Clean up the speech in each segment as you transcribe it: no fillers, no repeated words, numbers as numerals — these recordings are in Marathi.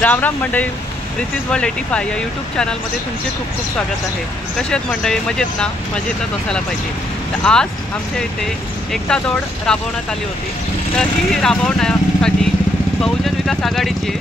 राम राम मंडळी, प्रीतीज वर्ल्ड 85 या यूट्यूब चॅनलमध्ये तुमचे खूप खूप स्वागत आहे। कसे आहेत मंडळी? मजेत ना? मजेतच असायला पाहिजे। तर आज आमच्या इथे एकता दौड राबवण्यात आली होती। तर ही राबवण्यासाठी बहुजन विकास आघाडीचे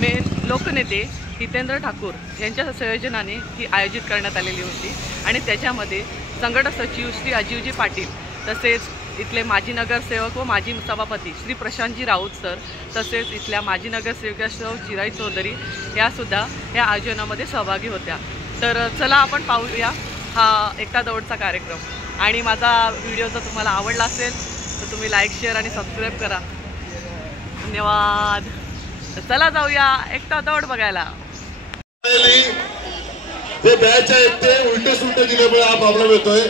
मेन लोकनेते हितेंद्र ठाकूर यांच्या संयोजनाने ही आयोजित करण्यात आलेली होती आणि त्याच्यामध्ये संघटक सचिव श्री अजीवजी पाटील, तसेच इथले माजी नगरसेवक व माजी सभापती श्री प्रशांतजी राऊत सर, तसेच इथल्या माजी नगरसेविका चिराई चौधरी यासुद्धा या आयोजनामध्ये सहभागी होत्या। तर चला आपण पाहूया हा एकता दौडचा कार्यक्रम। आणि माझा व्हिडिओ जर तुम्हाला आवडला असेल तर तुम्ही लाईक, शेअर आणि सबस्क्राईब करा। धन्यवाद। तर चला जाऊया एकता दौड बघायला। ते बॅच आहेत ते उलटे सुलटे दिल्यामुळे हा प्रॉब्लेम येतोय,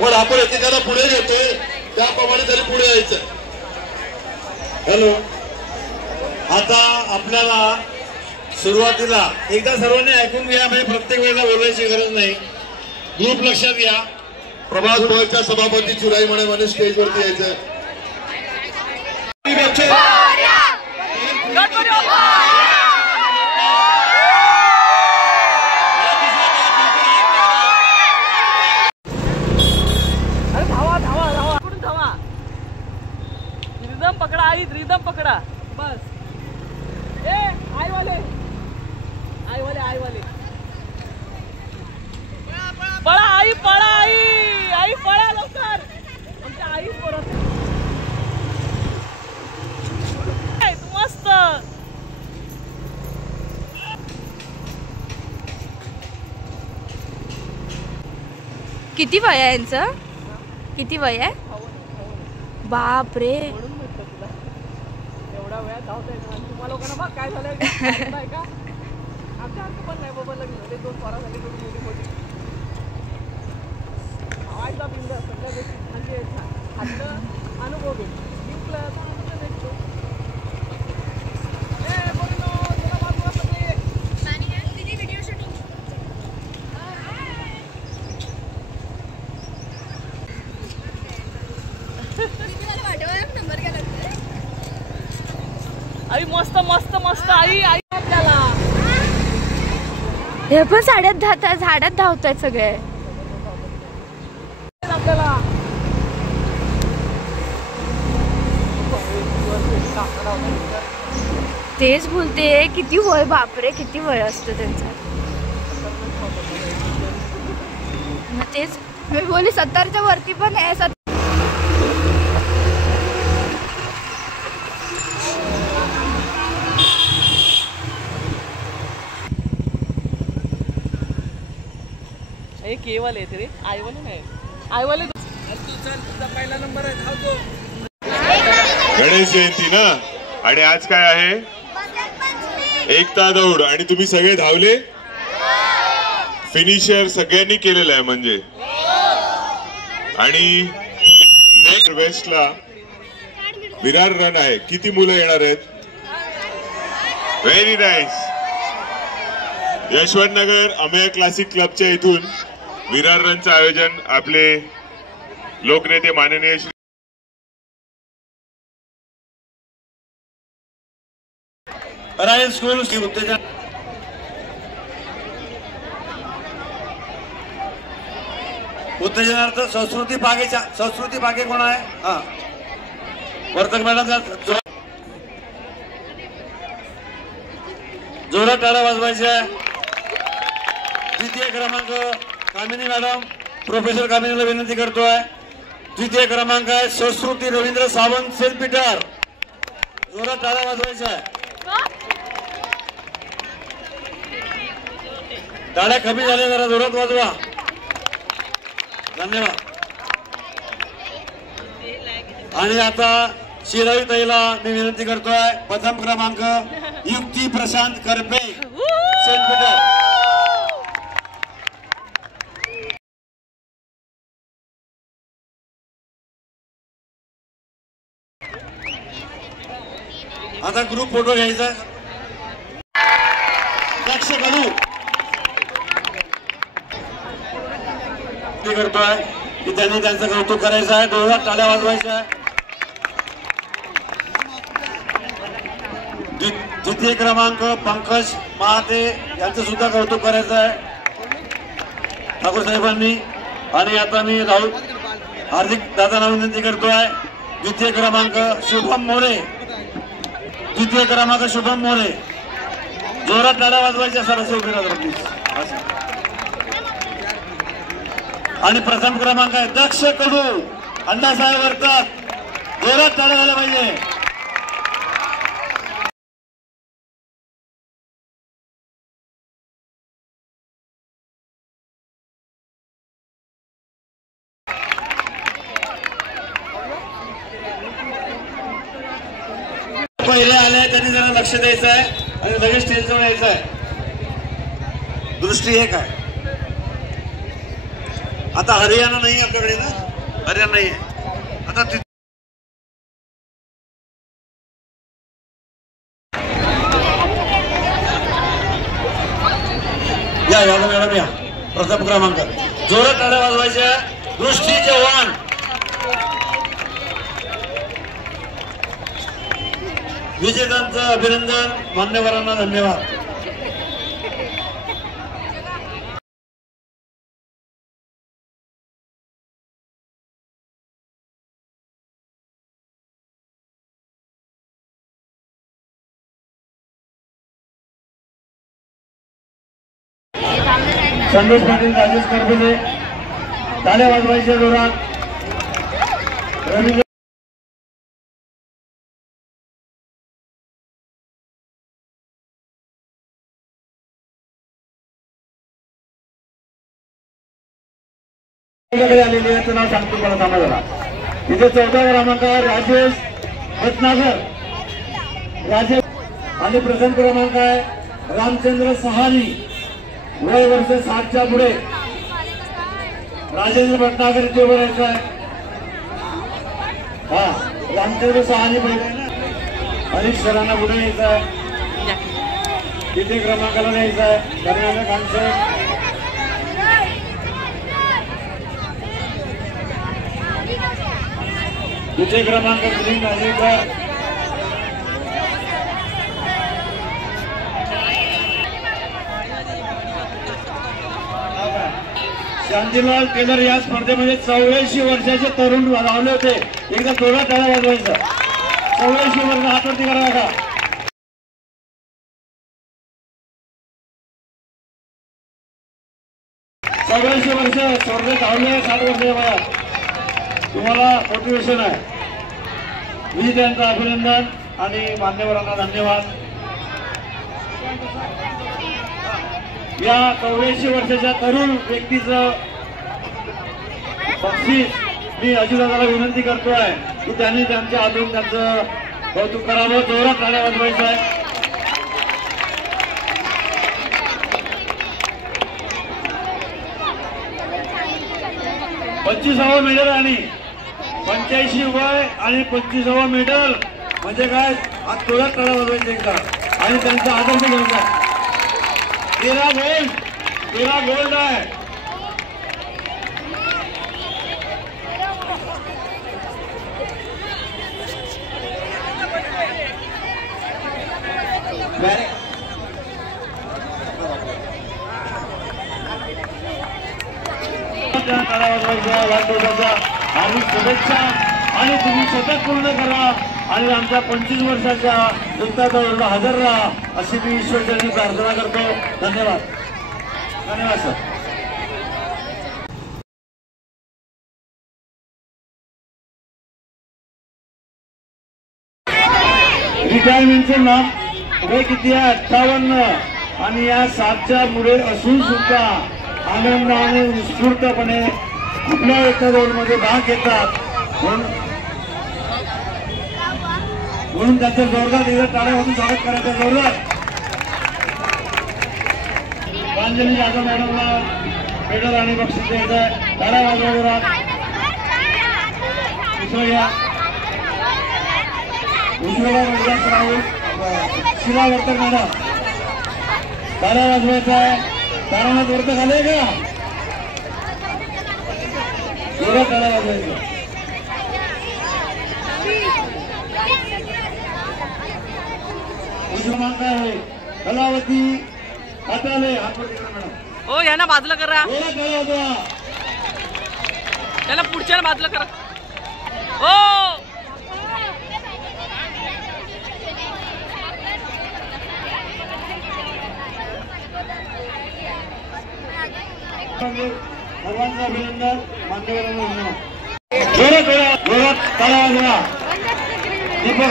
पण आपण एकेकाला पुढे घेतोय त्याप्रमाणे तरी पुढे यायचं। हॅलो, आता आपल्याला सुरुवातीला एकदा सर्वांनी ऐकून घ्या, म्हणजे प्रत्येक वेळेला बोलायची गरज नाही। ग्रुप लक्षात घ्या। प्रभात मोर्चा सभापती चिराई म्हणे स्टेजवरती यायचं। रिदम पकड़ा आई, रिदम पकड़ा बस। ए आई वाले पळा आई, पळा आई पळा लवकर। आमच्या आई परत मस्त। किती वय आहे यांचं? किती वय आहे? बाप रे, एवढा वेळ धावतोय तुम्हाला लोकांना बघ काय झालं का? आमच्या हात पण नाही बाबा, लग्न झाले, 2 पोरं झाली, 2 मुली मोठी। आवाजचा बिंद सगळ्या गोष्टी म्हणजे हातलं अनुभव घेतो, जिंकलं तर आनंद भेटतो। आई मस्त मस्त मस्त आई आपल्याला हे पण झाडात धावतायत सगळे। आपल्याला तेच बोलते, किती वय, बापरे किती वय असतं त्यांचं। तेच मी बोलली 70च्या वरती पण आहे। हे केवल आहे रे, आईवाले नाही, आईवाले पहिला नंबर आहे, धावतो। गणेश जयंती ना, आणि आज काय आहे? एकता दौड, आणि तुम्ही सगळे धावले। फिनिशर सगळ्यांनी केलेलं आहे म्हणजे। आणि नेक्स्ट वेस्टला विरार रन आहे। किती मुलं येणार आहेत? Very nice. Yashwantnagar Amey classic क्लबच्या इथून विरार रनचं आयोजन आपले लोकनेते माननीय श्री रायन स्कूल उत्तेजनार्थ संस्कृती बागे कोण आहे? हा, वर्तक मॅडम जोरात टाळ्या वाजवायच्या। द्वितीय क्रमांक कामिनी मॅडम, प्रोफेसर कामिनीला विनंती करतोय। द्वितीय क्रमांक आहे संस्कृती रवींद्र सावंत, सेंट पीटर। जोरात टाळ्या वाजवायच्या। टाळ्या कमी झाल्या, जरा जोरात वाजवा। धन्यवाद। आणि आता शिराई ताईला मी विनंती करतोय, प्रथम क्रमांक युक्ती प्रशांत करपे, सेंट पीटर। आता ग्रुप फोटो घ्यायचा। लक्ष घालू करतोय की त्यांनी त्यांचं कौतुक करायचं आहे। जोरात टाळ्या वाजवायच्या। द्वितीय क्रमांक पंकज महाते यांचं सुद्धा कौतुक करायचं आहे ठाकूर साहेबांनी। आणि आता मी राहुल हार्दिक दादांना विनंती करतोय द्वितीय क्रमांक शुभम मोरे, द्वितीय क्रमांक शुभम मोरे, जोरात टाळ्या वाजवायच्या सर असे उभे राहा प्लीज। आणि प्रथम क्रमांक आहे दक्ष कडू, अण्णासाहेब वर्तक, जोरात टाळ्या झाल्या पाहिजे। पहिले आले त्यांनी जरा लक्ष द्यायचं आहे आणि लगेच स्टेजवर यायचं आहे। दृष्टी हे काय आता हरियाणा नाही आपल्याकडे ना, हरियाणा नाही आहे आता या यादव मॅडम या प्रथम क्रमांक, जोरात टाळ्या वाजवायच्या। दृष्टी चव्हाण, विजेत्यांचं अभिनंदन, मान्यवरांना धन्यवाद। संदेश पाटील, राजेश करबिले, टाळ्या वाजवायच्या जोरात। आलेली आहे नाव सांगतो मला समाजाला। तिथे 14 क्रमांकावर राजेश भटनागर, राजेश। आणि प्रथम क्रमांक आहे रामचंद्र सहानी, वय वर्ष 60च्या पुढे। राजेंद्र भटनागर इथे उभं राहायचं आहे। हा रामचंद्र सहानी पहिले ना, हरीश सरांना पुढे यायचं आहे, तिथे क्रमांकाला न्यायचं आहे। धर्मेंद्र खानसे, द्वितीय क्रमांक मिलिंद नागेकर, शांतीलाल टेलर या स्पर्धेमध्ये 84 वर्षाचे तरुण लावले होते। एकदा जोरात टाळ्या वाजवायचं। 84 वर्ष हातवरती करा बघा। 84 वर्ष स्पर्धेत धावले, 60 वर्षाच्या वयात तुम्हाला मोटिवेशन आहे। मी त्यांचं अभिनंदन आणि मान्यवरांना धन्यवाद। या 84 वर्षाच्या तरुण व्यक्तीचं बक्षीस मी अजितदादाला विनंती करतोय की त्यांनी त्यांच्या हातून त्यांचं कौतुक करावं। जोरात टाळ्या वाजवायचं आहे। पंचवीसावं मेडल आणि 85 वय आणि 25वं मेडल म्हणजे काय, हा जोरात टाळ्या वाजवायचं एकदा आणि त्यांचा आदर्श घ्यायचा। 13 गोल्ड आहे। वाढदिवसाच्या हार्दिक शुभेच्छा आणि तुम्ही शतक पूर्ण करा आणि आमच्या 25 वर्षाच्या जनता दौडला हजर राहा अशी मी ईश्वरचरणी प्रार्थना करतो। धन्यवाद, धन्यवाद सर। रिटायरमेंटचं नाम वय किती आहे, 58 आणि या 7च्या पुढे असून सुद्धा आनंदाने उत्स्फूर्तपणे आपल्या एकता दौडमध्ये भाग घेतात। म्हणून त्यांचं जोरदार एकदा टाळ्या वाजवून स्वागत करायचं। जोरदार प्रांजली जाधव मॅडमला मेडल आणि बक्षीस द्यायचं आहे। टाळ्या वाजवा जोरात। दुसरं घ्या उज्ज्वला राहुल शिला वर्तक मॅडम, टाळ्या वाजवायचा आहे। तारानाथ वर्तक आले का, जोरात टाळ्या वाजवायचं। क्रमांक आहे कलावती हाताले ओ यांना बाजूला करा, त्याला पुढच्या बाजूला करा. ओ सर्वांचं अभिनंदन. मान्यवरांना धन्यवाद. जोरात टाळ्या वाजवा. दीपक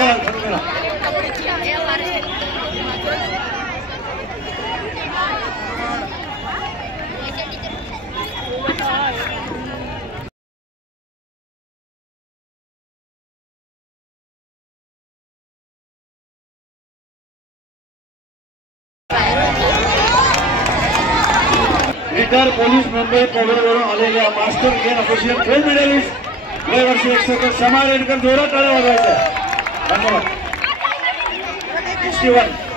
रिटायर पोलीस मुंबई पवनवरून आलेल्या master game association gold medalist गेल्या वर्षी 100 शमा रेडकर जोरात टाळ्या वाजवायच्या. धन्यवाद. 61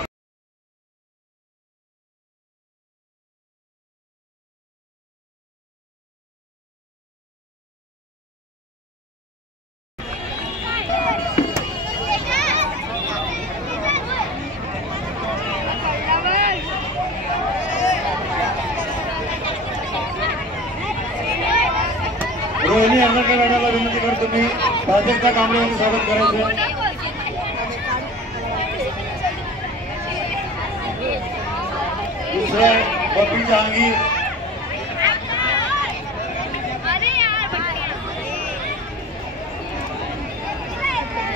रोहिणी अंगणकर मॅडमला विनंती करतो मी प्राजक्ता कांबळेचं स्वागत करायचं. दुसरं बपी जहांगीर.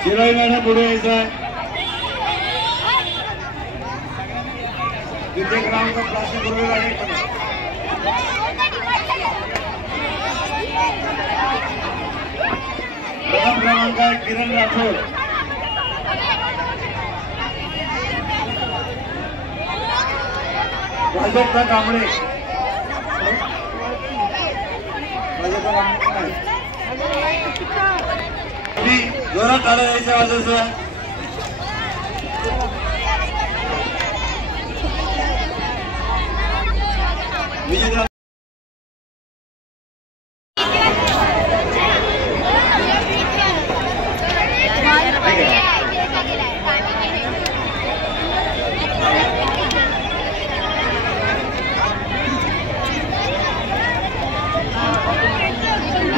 शिराई मॅडम पुढे यायचं. द्वितीय क्रमांक प्लास्टिक गुरुवेल आणि प्रथम क्रमांक किरण राठोड. प्राजक्ता कांबळे. जोरात टाळ्या द्यायच्या वाजवायचं. विजय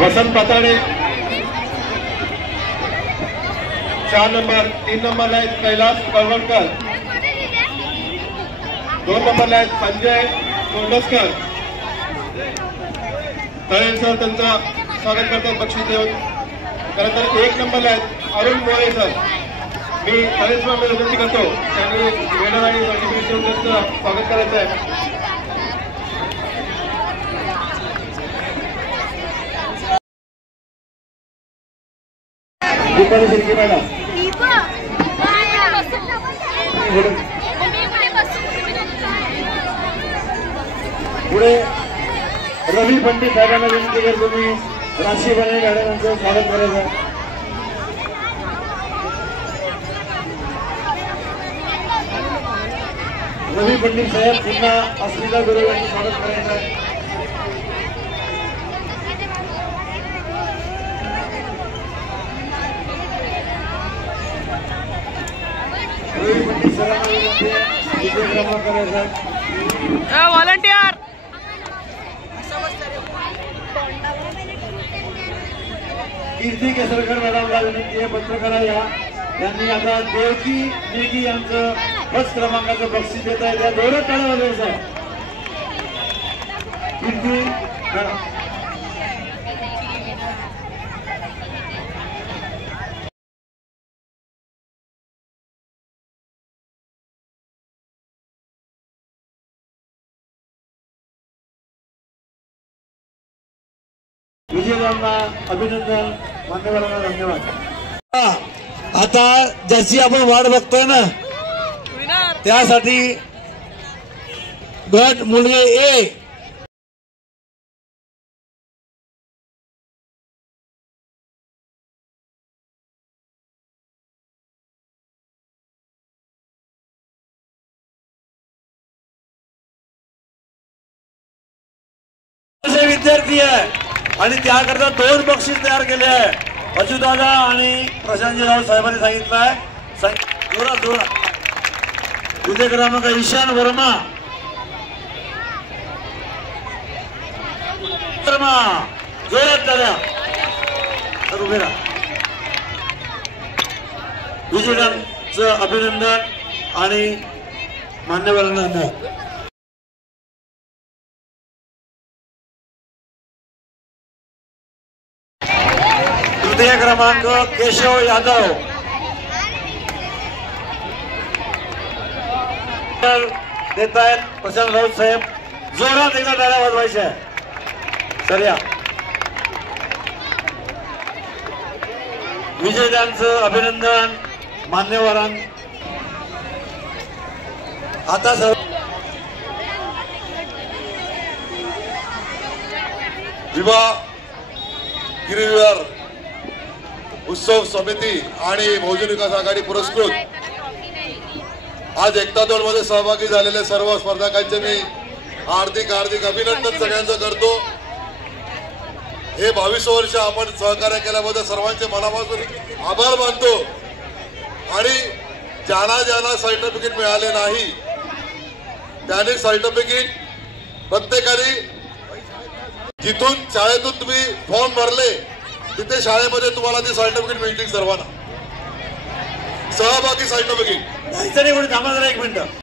वसंत पाताडे 4 नंबर. 3 नंबरला आहेत कैलास कळवणकर. 2 नंबरला आहेत संजय तोंडसकर. तळेल सर त्यांचं स्वागत करतात बक्षीस देऊन. त्यानंतर 1 नंबरला आहेत अरुण मोरे सर. मी तळेल सर विनंती करतो त्यांनी मेडल आणि सर्टिफिकेट देऊन त्यांचं स्वागत करायचं आहे. दीपाली शिर्के मॅडम. पुढे रवी पंडित साहेबांना विनंती करतो मी राशी बने मॅडमांचं स्वागत करायचं. रवी पंडित साहेब पुन्हा अस्मिता गुरु यांचं स्वागत करायचं. व्हॉलंटियर कीर्ती केसरकर मॅडमला विनंती आहे पत्रकार या. त्यांनी आता देवकी नेगी यांचं 5 क्रमांकाचं बक्षीस देत आहे. त्या जोरात टाळ्या वाजवायचं आहे. कीर्ती मॅडम. विजयांना अभिनंदन. मान्यवरांना धन्यवाद. आता ज्याची आपण वाट बघतोय ना त्यासाठी गट मुलगे ए विद्यार्थी आहे आणि त्याकरता 2 बक्षीस तयार केले आहे. अच्युतदादा आणि प्रशांतजीराव साहेबांनी सांगितलंय. जोरात जोरात द्वितीय क्रमांक ईशान वर्मा जोरात झाल्या तर उभे राहा. विजयकांचं अभिनंदन आणि मान्यवरांना धन्यवाद. तृतीय क्रमांक केशव यादव देत आहेत प्रशांत राऊत साहेब. जोरात एकदा टाळ्या वाजवायच्या. सर्या विजयदांचं अभिनंदन मान्यवरां. आता विवाह गिरिविहार उत्सव समिती आणि बहुजन विकास आघाडी पुरस्कृत आज एकता दौड मध्ये सहभागी झालेल्या सर्व स्पर्धकांचे मी हार्दिक अभिनंदन सगळ्यांचं करतो. हे 22 वर्ष आपण सहकार्य केल्याबद्दल सर्वांचे मनापासून आभार मानतो. आणि ज्यांना सर्टिफिकेट मिळाले नाही त्याने सर्टिफिकेट प्रत्येकाने जिथून शाळेतून तुम्ही फॉर्म भरले तिथे शाळेमध्ये तुम्हाला ती सर्टिफिकेट मिळतील. सर्वांना सहभागी सर्टिफिकेट. जायचं नाही कोणी थांबा जरा एक मिनिट.